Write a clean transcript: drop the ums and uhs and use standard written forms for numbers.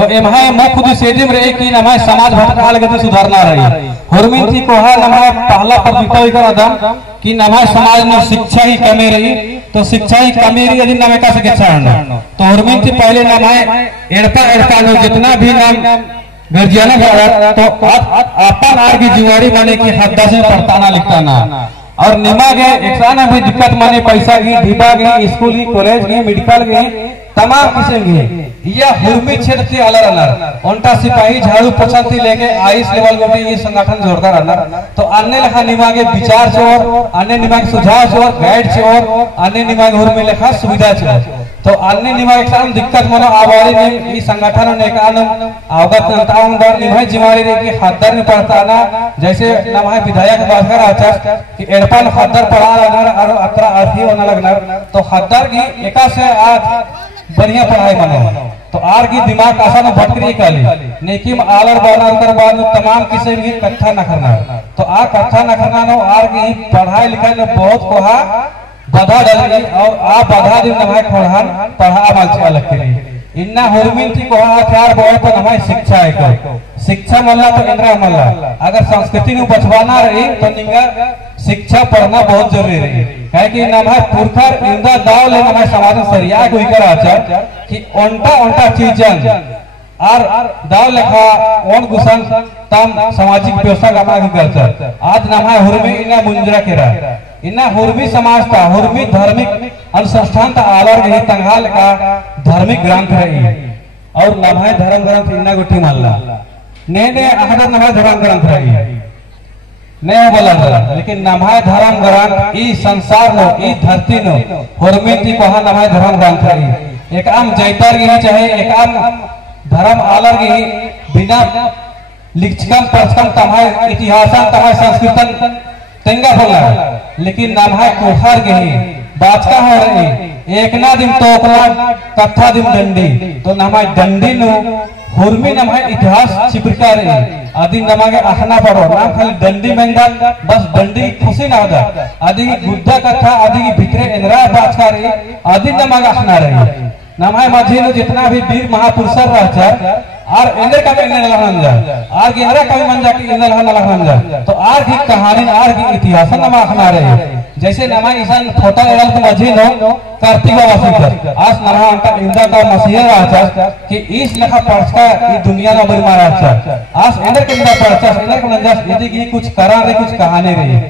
तो एमहाय मुख्य सेजिम रहे कि नमाय समाज भटका लगे सुधारना रही हुरमिन थी कोहा नमाय पहला पर बिताई कर आदम कि नमाय समाज में शिक्षा ही कमी रही तो शिक्षा ही कमी रही यदि नमे का शिक्षा है तो हुरमिन थी पहले नमाय एड़ता एड़ता नो जितना भी नाम गर्जियाना का तो अपन आर की जिम्मेवारी माने कि हद्दा से पढ़ताना लिखताना और निमा गए एक्साना भी दिक्कत माने पैसा की ढीबा गई स्कूल की कॉलेज की मेडिकल की तमाम किस्म की यह हुरमी क्षेत्र थी अलर अलर उनका सिपाही झाड़ू पोछा थी लेके आइस लेवल गोटी ये संगठन जोड़ता रहना तो अन्य लेखा निमा के विचार चोर अन्य निमा के सुझाव चोर गाइड चोर अन्य निमा के हुरमी लेखा सुविधा चोर तो अन्य निमा एक साथ दिक्कत मनो आवारी ने इस संगठन ने कान अवगत नताओं दर निभाई जिम्मेदारी रे कि हदर ने पढ़ता ना जैसे नमाय विधायक भास्कर आचार्य कि एरपन हदर पढ़ा लगना और अकरा अर्थी होने लगना तो हदर की एका से आज बढ़िया पढ़ाई मनो तो आर की दिमाग आसान भटकरी काली नेकी में आलर बालर कर बाद तमाम किस्म की कथा न करना तो आ कथा न करना नो आर की पढ़ाई लिखाई में बहुत कोहा बाधा डाली और आ बाधा दिन नमाय पढ़ा मालचे अलग करी इन्ना हुरमिन थी कोहा हथियार बोए तो नमाय शिक्षा है को शिक्षा मल्ला तो इंद्रा मल्ला अगर संस्कृति को बचवाना रही तो निंगा शिक्षा पढ़ना बहुत जरूरी रही है कि नमाय पुरखर इंदा दाव ले नमाय समाज सरिया कोई कर आचार कि ओंटा ओंटा चीजन और दाव लेखा ओन गुसन तम सामाजिक व्यवस्था गमा की कल्चर आज नमाय हुरमी इना मुंजरा केरा इना हुरमी समाज था हुरमी धार्मिक अनुष्ठान था आलर के तंगाल का धार्मिक ग्रंथ रही और नमाय धर्म ग्रंथ इना गुठी मानला ने अहदर नमाय धर्म ग्रंथ रही नहीं बोला लेकिन नमाय धर्म ग्रंथ ई संसार नो ई धरती नो हुरमी थी कोहा नमाय धर्म ग्रंथ रही एक आम जैतर की चाहे एक आम धर्म आलर की बिना लिखकम पढ़कम तमाय इतिहासन तमाय संस्कृतन तेंगा बोला लेकिन नमाय कोहर के बाचका हो रही एक ना दिन तोकला कथा दिन दंडी तो नमाय दंडी नो हुरमी नमाय इतिहास चिपका रही आदि नमागे आखना पड़ो नाम खाली दंडी मेंगल बस दंडी खुशी ना होता आदि की बुद्धा कथा आदि की भितरे इंद्रा बाचका रही आदि नमागे आखना रही नमाय माझी नो जितना भी वीर महापुरुष रहता और इंद्र का इंद्र लहन जा आर की इंद्र का मन जा कि इंद्र लहन जा तो आर की कहानी आर की इतिहास नमा आखना रहे जैसे नमा ईसान फोटा एरल के माझी नो कार्तिक वासी आज नमा का इंद्र का मसीहा रहता कि इस लेखा पढ़का ई दुनिया में बड़ी मारा आज इंद्र के इंद्र पढ़ता इंद्र के नंजा यदि की कुछ करा रे कुछ कहानी रही